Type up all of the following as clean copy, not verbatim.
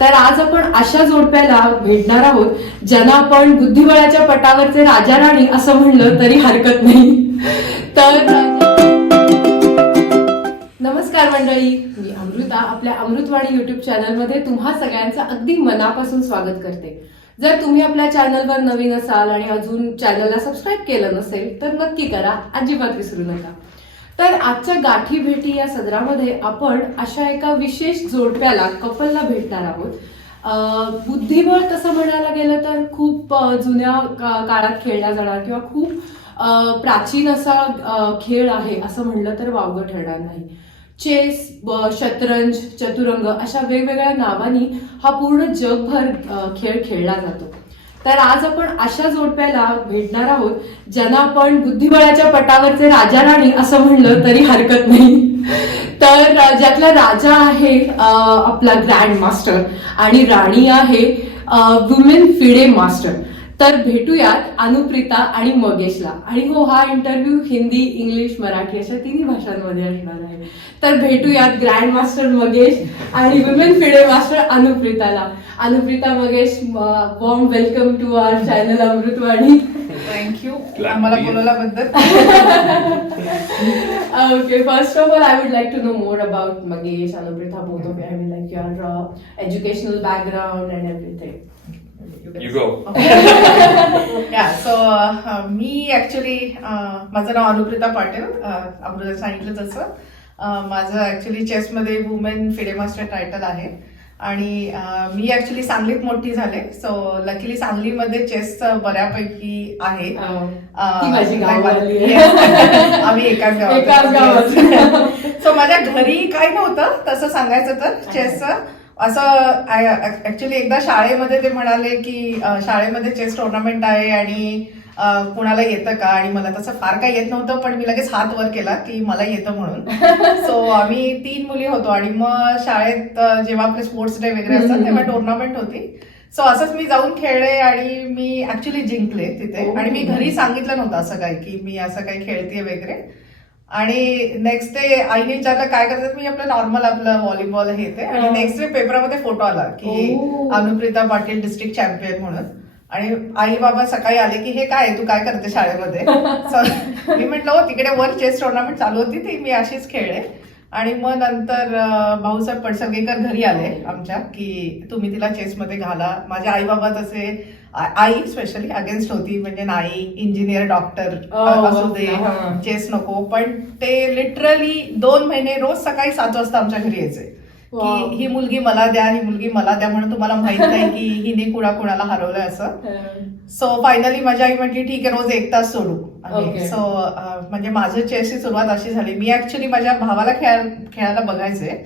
तर आज आपण अशा जोडप्याला भेटणार आहोत ज्यांना आपण बुद्धिबळाच्या पटावरचे राजा राणी असं म्हणलं तरी हरकत नाही. तर नमस्कार मंडळी, मी अमृता आपल्या अमृतवाणी युट्यूब चॅनलमध्ये तुम्हा सगळ्यांचं अगदी मनापासून स्वागत करते. जर तुम्ही आपल्या चॅनलवर नवीन असाल आणि अजून चॅनलला सबस्क्राईब केलं नसेल तर नक्की करा, अजिबात विसरू नका. तर आजच्या गाठी भेटी या सदरामध्ये आपण अशा एका विशेष जोडप्याला कपलला भेटणार आहोत. बुद्धिबळ तसं म्हणायला गेलं तर खूप जुन्या काळात खेळला जाणार किंवा खूप प्राचीन असा खेळ आहे असं म्हणलं तर वावगं ठरणार नाही. चेस, शतरंज, चतुरंग अशा वेगवेगळ्या नावांनी हा पूर्ण जगभर खेळ खेळला जातो. तर आज आपण अशा जोडप्याला भेटणार आहोत ज्यांना आपण बुद्धिबळाच्या पटावरचे राजा राणी असं म्हणलं तरी हरकत नाही. तर ज्यातला राजा आहे आपला ग्रँड मास्टर आणि राणी आहे वुमेन फिडे मास्टर. तर भेटूयात अनुप्रिता आणि मगेशला. आणि हो, हा इंटरव्ह्यू हिंदी, इंग्लिश, मराठी अशा तिन्ही भाषांमध्ये असणार आहे. तर भेटूयात ग्रँड मास्टर मगेश आणि वुमेन फिडे मास्टर अनुप्रिताला. Anuprita, Magesh, warm welcome to our channel Amritvani. Thank you आम्हाला बोलवल्याबद्दल. Okay, first of all, I would like to know more about Magesh, Anuprita, both of you. I mean, like your educational background and everything. You go. Yeah, so मी actually माझं नाव अनुप्रिता पाटील. अमृता सांगितलं तसं माझं actually चेसमध्ये women FIDE master title आहे. आणि मी actually सांगलीत मोठी झाले. सो लकीली सांगलीमध्ये चेस बऱ्यापैकी आहे. आम्ही एकाच गावात. सो माझ्या घरी काय नव्हतं तसं सांगायचं तर चेसचं. असं ऍक्च्युली एकदा शाळेमध्ये ते म्हणाले की शाळेमध्ये चेस टुर्नामेंट आहे आणि कुणाला येतं का, आणि मला तसं फार काही येत नव्हतं, पण मी लगेच हात वर केला की मला येतं म्हणून. सो आम्ही 3 मुली होतो आणि मग शाळेत जेव्हा आपले स्पोर्ट्स डे वगैरे असतात तेव्हा टुर्नामेंट होती. सो असंच मी जाऊन खेळले आणि मी ऍक्च्युली जिंकले तिथे. आणि मी घरी सांगितलं नव्हतं असं काही की मी असं काही खेळते वगैरे. आणि नेक्स्ट डे आईने विचारलं काय करतात, मी आपलं नॉर्मल आपलं व्हॉलीबॉल हे ते. आणि नेक्स्ट डे पेपरमध्ये फोटो आला की अनुप्रिता पाटील डिस्ट्रिक्ट चॅम्पियन म्हणून. आणि आई बाबा सकाळी आले की हे काय तू काय करते शाळेमध्ये. मी म्हटलं हो तिकडे वर चेस टुर्नामेंट चालू होती ती मी अशीच खेळले. आणि मग नंतर भाऊसाहेब पडसलगेकर घरी आले आमच्या की तुम्ही तिला चेसमध्ये घाला. माझे आई बाबा तसे, आई स्पेशली अगेन्स्ट होती, म्हणजे नाही इंजिनियर डॉक्टर असू दे, चेस नको. पण ते लिटरली 2 महिने रोज सकाळी 7 वाजता आमच्या घरी यायचे की ही मुलगी मला द्या, ही मुलगी मला द्या, म्हणून तुम्हाला माहित नाही की हिने कुणाला हरवलंय असं. सो फायनली माझी आई म्हटली ठीक आहे रोज 1 तास सोडू. सो म्हणजे माझं चेसची सुरुवात अशी झाली. मी ऍक्च्युली माझ्या भावाला खेळायला बघायचे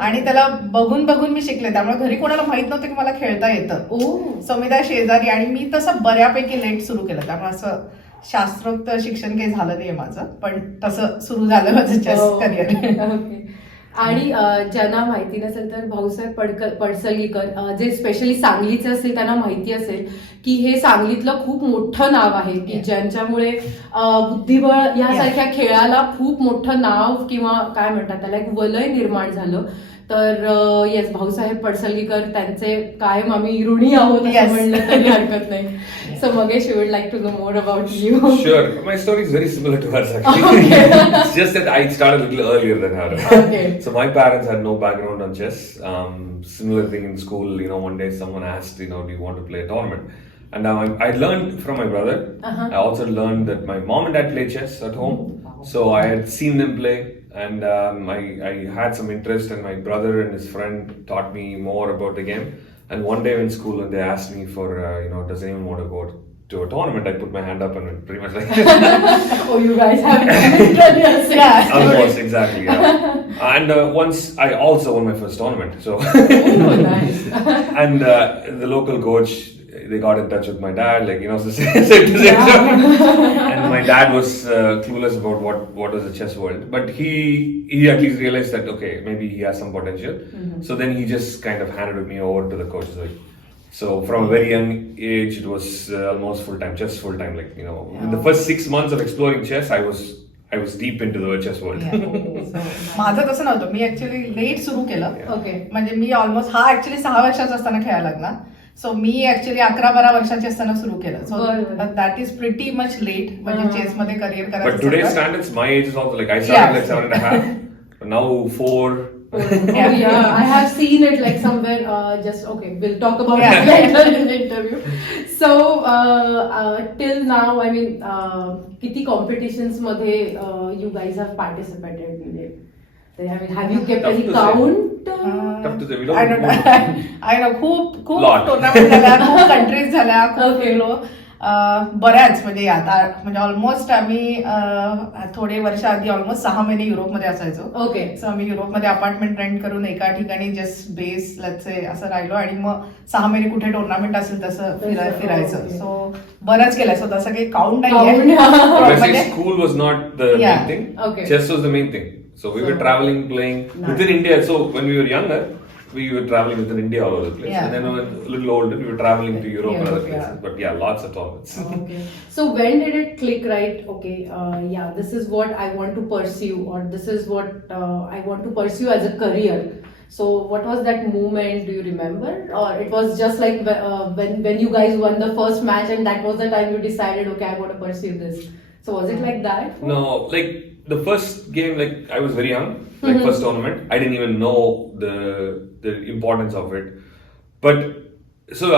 आणि त्याला बघून बघून मी शिकले. त्यामुळे घरी कोणाला माहित नव्हतं की मला खेळता येतं. सो मी त्या शेजारी, आणि मी तसं बऱ्यापैकी लेट सुरू केलं, त्यामुळे असं शास्त्रोक्त शिक्षण काही झालं नाहीये माझं, पण तसं सुरू झालं माझं चेस करिअर. आणि ज्यांना माहिती नसेल तर भाऊसाहेब पडसलगेकर जे स्पेशली सांगलीचे असेल त्यांना माहिती असेल की हे सांगलीतलं खूप मोठं नाव आहे की ज्यांच्यामुळे बुद्धिबळ यासारख्या खेळाला खूप मोठं नाव किंवा काय म्हणतात त्याला एक वलय निर्माण झालं. तर येस, भाऊसाहेब पडसलगेकर त्यांचे कायम आम्ही ऋणी आहोत असं म्हणलं तरी हरकत नाही. So Magesh, you would like to know more about you? Sure. My story is very similar to hers actually. It's just that I started a little earlier than her. Okay. So my parents had no background on chess. Similar thing in school, one day someone asked, do you want to play a tournament? And I learned from my brother. I also learned that my mom and dad play chess at home. So I had seen them play. And I had some interest, and my brother and his friend taught me more about the game. And one day in school, when they asked me for, does anyone want to go to a tournament, I put my hand up and went pretty much like, oh, you guys have it. Yeah. Almost, exactly, yeah. And once I also won my first tournament. So, oh, nice. And the local coach, they got in touch with my dad, and my dad was clueless about what was the chess world, but he at least realized that okay, maybe he has some potential. So then he just kind of handed me over to the coach. So from a very young age, it was almost full time, just full time. In the first 6 months of exploring chess, I was I was deep into the chess world. माझं तसं नव्हतं. मी actually late सुरू केलं. Okay. म्हणजे मी almost हा actually 6 वर्षाचा असताना खेळायला लागला. सो मी ऍक्च्युली 11-12 वर्षाची असताना सुरू केलं. So that is pretty much late म्हणजे चेस मध्ये करिअर But करायचं. today's standards, my age is also like I started like 7.5, but now 4. Yeah, I have seen it like somewhere. Just okay, we'll talk about it later in the interview. So till now, I mean, किती competitions मध्ये you guys have participated in it? I mean, have you kept any count? Tough to say. We I don't don't know. I know. खूप Lot. Tournament झाल्या, खूप countries झाल्या, खूप गेलो. बऱ्याच म्हणजे आता म्हणजे ऑलमोस्ट आम्ही थोडे वर्ष आधी ऑलमोस्ट 6 महिने युरोपमध्ये असायचो. ओके. सो आम्ही युरोपमध्ये अपार्टमेंट रेंट करून एका ठिकाणी जस्ट बेस लचे असं राहिलो आणि मग 6 महिने कुठे टुर्नामेंट असेल तसं फिरायचं. सो बरंच केलं. सो तसं काही काउंट नाही. Obviously, school was not the Yeah. main thing. Okay. Chess was the main thing. So we were traveling, playing within India. So when we were younger, we were traveling within India all over the place. Yeah. And then when we were a little older, we were traveling to Europe and other Europe, places. yeah. But yeah, lots of tournaments. Okay. So when did it click, right? Okay, yeah, this is what I want to pursue, or this is what I want to pursue as a career. So what was that moment? Do you remember, or it was just like when you guys won the first match and that was the time you decided, okay, I want to pursue this. So was it like that? No, like the first game, like I was very young, like first tournament, I didn't even know the importance of it. But so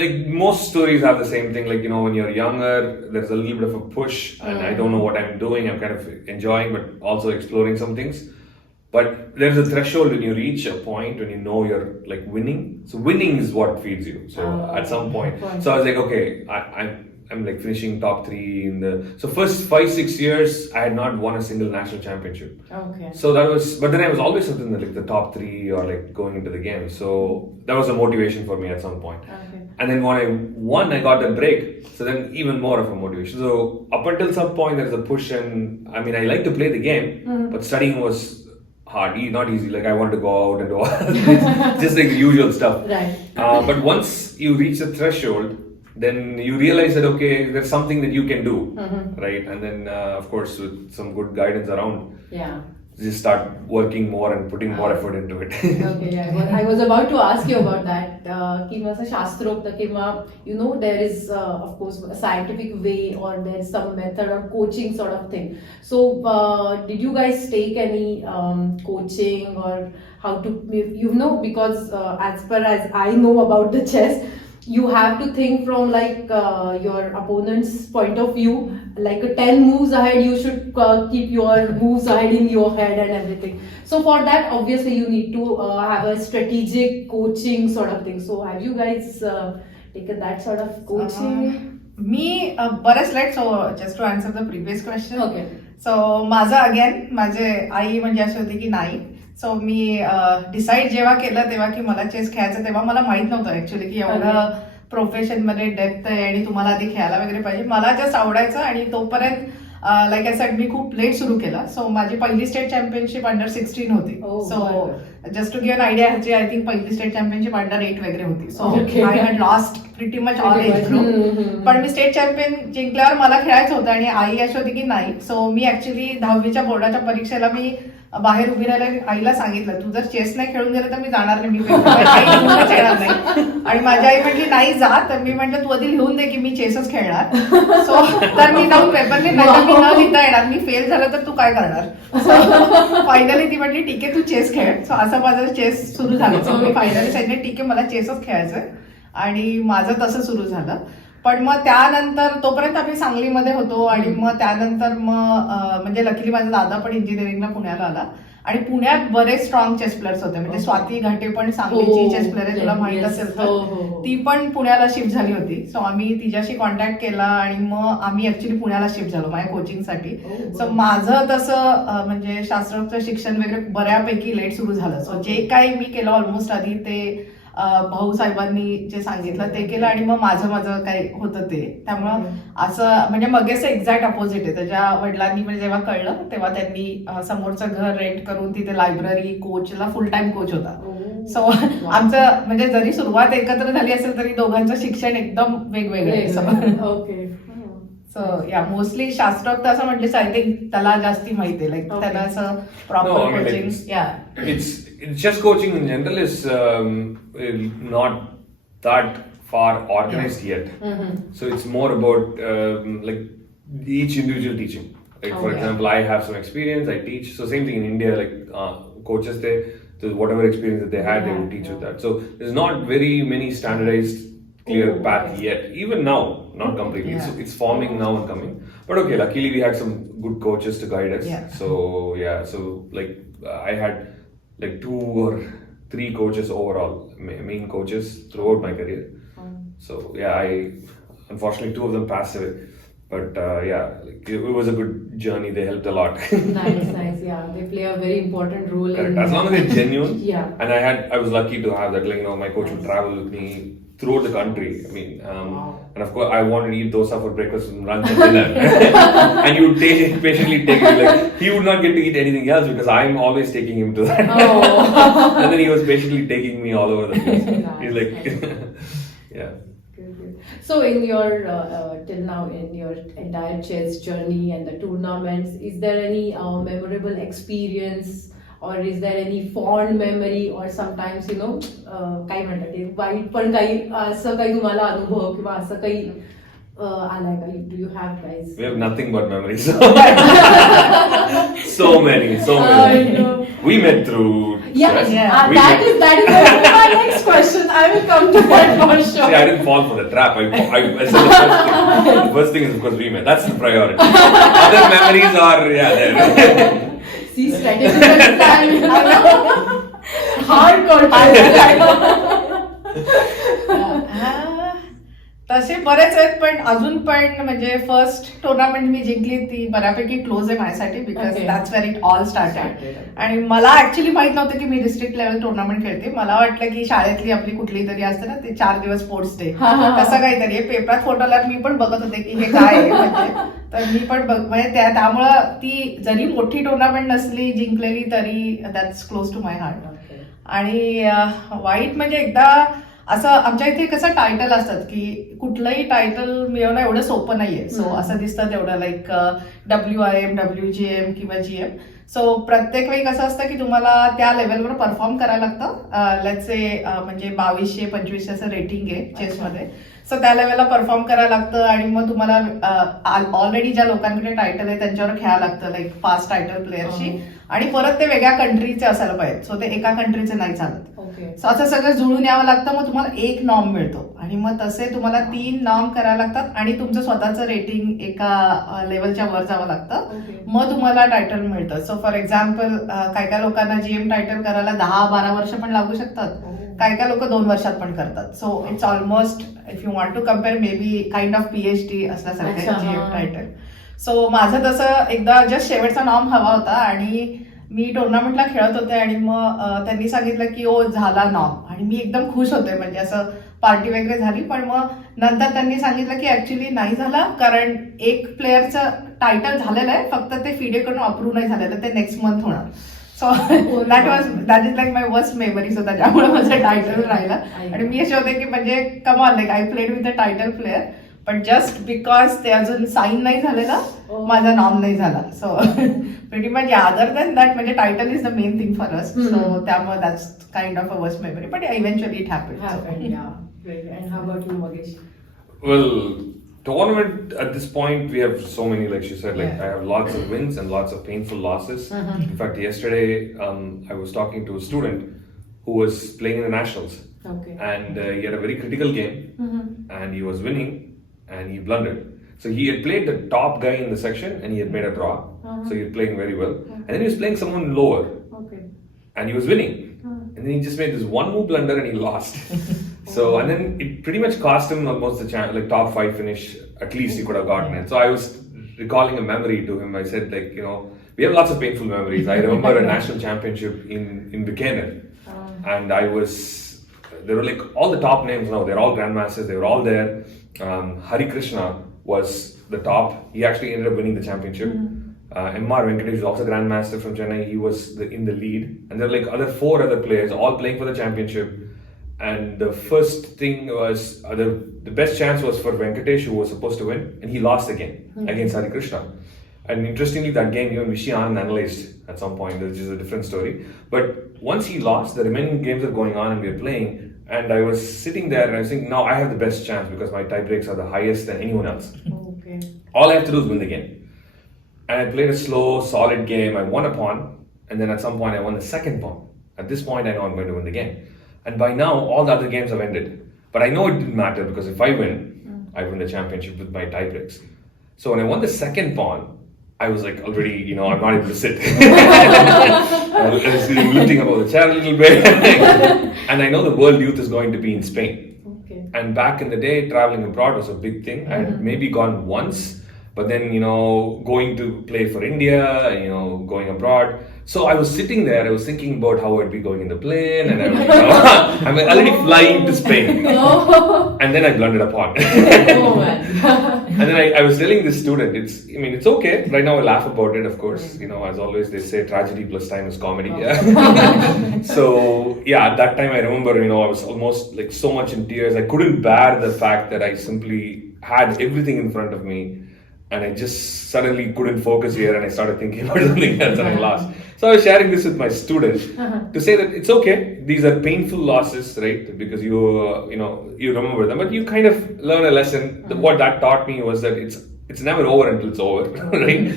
like most stories have the same thing, like when you're younger, there's a little bit of a push, and I don't know what I'm doing. I'm kind of enjoying, but also exploring some things. But there's a threshold when you reach a point when you know you're like winning. So winning is what feeds you. So at some point, so I was like, okay, I'm like finishing top 3 in the. So first 5-6 years, I had not won a single national championship. Okay. So that was, but then I was always within like the top 3 or like going into the game. So that was a motivation for me at some point. Okay. And then when I won, I got that break. So then even more of a motivation. So up until some point, there's a push, and I mean, I like to play the game, but studying was hard, not easy. Like I want to go out and all, just like the usual stuff. Right. But once you reach the threshold, then you realize that okay, there's something that you can do, right? And then of course with some good guidance around, Yeah. just start working more and putting more effort into it. Okay, yeah. Well, I was about to ask you about that. किंवा असं शास्त्रोक्त किंवा there is of course a scientific way or there's some method or coaching sort of thing. So did you guys take any coaching or how to because as per as I know about the chess, you have to think from like your opponent's point of view, like a 10 moves ahead you should keep your moves ahead in your head and everything. So for that obviously you need to have a strategic coaching sort of thing. So have you guys taken that sort of coaching? मी बरेच late. So just to answer the previous question. Okay. So माझं again माझे आई म्हणजे अशी होती की नाही. सो मी decide जेव्हा केलं तेव्हा की मला चेस खेळायचं, तेव्हा मला माहित नव्हतं ऍक्च्युली की एवढं प्रोफेशन मध्ये डेप्थ आहे आणि तुम्हाला आधी खेळायला वगैरे पाहिजे. मला जस्ट आवडायचं आणि तोपर्यंत लाईक आय सेड मी खूप लेट सुरू केलं. सो माझी पहिली स्टेट चॅम्पियनशिप अंडर 16 होती. So just to give an idea, ह्याची आय थिंक पहिली स्टेट चॅम्पियनशिप अंडर 8 वगैरे होती. So I had lost pretty much all age group. पण मी स्टेट चॅम्पियन जिंकल्यावर मला खेळायचं होतं आणि आई अशी होती की नाही. सो मी ऍक्च्युली 10वीच्या बोर्डाच्या परीक्षेला मी बाहेर उभी राहायला आईला सांगितलं, तू जर चेस नाही खेळून गेलं तर मी जाणार नाही, मी येणार नाही. आणि माझी आई म्हटली नाही जा. तर मी म्हटलं तू आधी लिहून दे की मी चेसच खेळणार. सो तर मी जाऊन पेपरने नाही तर मी न लिहिता येणार, मी फेल झालं तर तू काय करणार. सो फायनली ती म्हटली ठीक आहे तू चेस खेळ. सो असं माझं चेस सुरू झालं. सो मी फायनली सांगितलं ठीक आहे मला चेसच खेळायचंय आणि माझं तसं सुरू झालं. पण मग त्यानंतर तोपर्यंत आम्ही सांगलीमध्ये होतो आणि मग त्यानंतर मग म्हणजे लकीली माझा दादा पण इंजिनिअरिंगला पुण्याला आला आणि पुण्यात बरेच स्ट्रॉंग चेस प्लेयर्स होते. म्हणजे स्वाती घाटे पण सांगलीची चेस प्लेअर आहे, तुला माहित असेल तर. ती पण पुण्याला शिफ्ट झाली होती. सो आम्ही तिच्याशी कॉन्टॅक्ट केला आणि मग आम्ही ऍक्च्युली पुण्याला शिफ्ट झालो माझ्या कोचिंगसाठी. सो माझं तसं म्हणजे शास्त्रोक्त शिक्षण वगैरे बऱ्यापैकी लेट सुरू झालं. सो जे काही मी केलं ऑलमोस्ट आधी ते भाऊ साहेबांनी जे सांगितलं ते केलं आणि मग माझं काही होतं ते. त्यामुळं असं म्हणजे मगेच एक्झॅक्ट अपोजिट आहे. त्याच्या वडिलांनी म्हणजे जेव्हा कळलं तेव्हा त्यांनी समोरचं घर रेंट करून तिथे लायब्ररी कोचला फुल टाइम कोच होता. सो आमचं म्हणजे जरी सुरुवात एकत्र झाली असेल तरी दोघांचं शिक्षण एकदम वेगवेगळं आहे. ओके. सो या मोस्टली शास्त्रोक्त असं म्हटलं आय थिंक त्याला जास्ती माहिती आहे लाईक Okay. त्याला असं No, proper I mean, coaching like, या it's chess coaching in general is not that far organized yet. So it's more about like each individual teaching. Like for Okay. example, I have some experience, I teach. So same thing in India, like coaches, so whatever experience that they had, they would teach you that. So there's not very many standardized clear path yet. Even now, not completely. Yeah. It's forming now and coming. But okay, luckily we had some good coaches to guide us. Yeah. So yeah, so like I had like 2 or 3 coaches overall, main coaches throughout my career. So yeah, unfortunately 2 of them passed away. But yeah, like, it was a good journey. They helped a lot. Nice. Yeah, they play a very important role. Correct. As long as they're genuine. Yeah. And I was lucky to have that. Like my coach would travel with me throughout the country. I mean, and of course I wanted to eat dosa for breakfast and lunch and dinner. And he would patiently take me. Like he would not get to eat anything else because I'm always taking him to that. And then he was patiently taking me all over the place. He's like, yeah. So in your till now in your entire chess journey and the tournaments, is there any memorable experience or is there any fond memory or sometimes काय म्हणतात ते white पण काही असं काही तुम्हाला अनुभव किंवा असं काही आलाय का? Do you have guys? We have nothing but memories. so many. We met through. Yeah, chess. that is my next question. I will come to that for sure. See, I didn't fall for the trap. I said the first thing. The first thing is of course we met. That's the priority. Other memories are there. See, strategy time. Hardcore. तसे बरेच आहेत पण अजून पण म्हणजे first tournament मी जिंकली ती बऱ्यापैकी क्लोज आहे माझ्यासाठी because Okay. That's where it all started. आणि मला ऍक्च्युली माहित नव्हतं की मी डिस्ट्रिक्ट लेवल टुर्नामेंट खेळते. मला वाटलं की शाळेतली आपली कुठली तरी असते ना ते 4 दिवस स्पोर्ट्स डे तसं काहीतरी आहे. पेपरात फोटो आला मी पण बघत होते की हे काय आहे म्हणजे. तर मी पण म्हणजे त्यामुळं ती जरी मोठी टुर्नामेंट नसली जिंकलेली तरी that's close to my heart. आणि वाईट म्हणजे एकदा असं आमच्या इथे कसं टायटल असतात की कुठलंही टायटल मिळवणं एवढं सोपं नाहीये. सो असं दिसतं तेवढं लाईक WIM, WGM किंवा GM. सो प्रत्येक वेळी कसं असतं की तुम्हाला त्या लेवलवर परफॉर्म करायला लागतं. लेट्स से म्हणजे 2200-2500 असं रेटिंग आहे चेसमध्ये. सो त्या लेवलला परफॉर्म करायला लागतं आणि मग तुम्हाला ऑलरेडी ज्या लोकांकडे टायटल आहे त्यांच्यावर खेळायला लागतं लाईक 5 टायटल प्लेअरशी. आणि परत ते वेगळ्या कंट्रीचे असायला पाहिजे. सो ते एका कंट्रीचे नाही चालत. सो असं सगळं जुळून यावं लागतं. मग तुम्हाला 1 नॉर्म मिळतो आणि मग तसे तुम्हाला 3 नॉर्म करायला लागतात आणि तुमचं स्वतःचं रेटिंग एका लेवलच्या वर जावं लागतं. मग तुम्हाला टायटल मिळतं. सो फॉर एक्झाम्पल काय लोकांना GM टायटल करायला 10-12 वर्ष पण लागू शकतात. काय लोक 2 वर्षात पण करतात. So it's almost if you want to compare maybe kind of PhD असल्यासारखं GM टायटल. सो माझं तसं एकदा जस्ट शेवटचा नॉर्म हवा होता आणि मी टुर्नामेंटला खेळत होते आणि मग त्यांनी सांगितलं की ओ झाला नॉर्म आणि मी एकदम खुश होते म्हणजे असं पार्टी वगैरे झाली. पण मग नंतर त्यांनी सांगितलं की ऍक्च्युली नाही झाला कारण एक प्लेअरचं टायटल झालेलं आहे फक्त ते FIDE कडून अप्रूव्ह नाही झालेलं ते नेक्स्ट मंथ होणार. सो that is like my worst memories होता ज्यामुळे माझं टायटल राहिला. आणि मी असे होते की म्हणजे कमाल like I played with a title player पण जस्ट बिकॉज ते अजून साईन नाही झालेलं माझा नॉर्म नाही झाला. So pretty much other than that म्हणजे title is the main thing for us. So त्यामुळे that's kind of a worst memory but eventually it happened. And how about you, Magesh? Well, tournament at this point we have so many, like she said, like I have lots of wins and lots of painful losses. In fact, yesterday I was talking to a student who was playing in the nationals. Okay. And he had a very critical game and he was winning and he blundered. So he had played the top guy in the section and he had made a draw. So he was playing very well. And then he was playing someone lower. Okay. And he was winning. And then he just made this one move blunder and he lost. So, and then it pretty much cost him almost the chance, like top 5 finish, at least he could have gotten it. So I was recalling a memory to him. I said, like, we have lots of painful memories. I remember a national championship in Buchanan. And there were like all the top names now. They're all Grandmasters. They were all there. Hari Krishna was the top. He actually ended up winning the championship. MR Venkatesh is also Grandmaster from Chennai. He was in the lead. And there were like 4 other players all playing for the championship. And the first thing was the best chance was for Venkatesh, who was supposed to win, and he lost again against Hari Krishna. And interestingly, that game even Vishy Anand analyzed at some point, which is a different story. But once he lost, the remaining games are going on and we are playing. And I was sitting there and I was thinking, now I have the best chance because my tie breaks are the highest than anyone else. Okay. All I have to do is win the game. And I played a slow, solid game. I won a pawn. And then at some point, I won the second pawn. At this point, I know I'm going to win the game. And by now, all the other games have ended. But I know it didn't matter because if I win, I win the championship with my tie breaks. So when I won the second pawn, I was like already, I'm not able to sit. I was lifting above the chair a little bit. And I know the World Youth is going to be in Spain. Okay. And back in the day, traveling abroad was a big thing. I had maybe gone once, but then, going to play for India, going abroad. So I was sitting there, I was thinking about how I'd be going in the plane, and I'm already flying to Spain. And then I blundered a pawn. Oh man. And then I was telling this student, it's okay. Right now I laugh about it, of course. As always, they say tragedy plus time is comedy. Yeah. So, at that time I remember, I was almost like so much in tears. I couldn't bear the fact that I simply had everything in front of me and I just suddenly couldn't focus here and I started thinking about something else and I lost. So I was sharing this with my students to say that it's okay. These are painful losses, right? Because you remember them, but you kind of learn a lesson. What that taught me was that it's never over until it's over, right?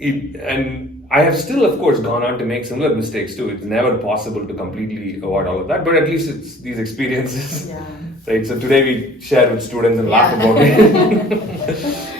And I have still, of course, gone on to make similar mistakes too. It's never possible to completely avoid all of that, but at least it's these experiences, right? So today we share with students and laugh about it.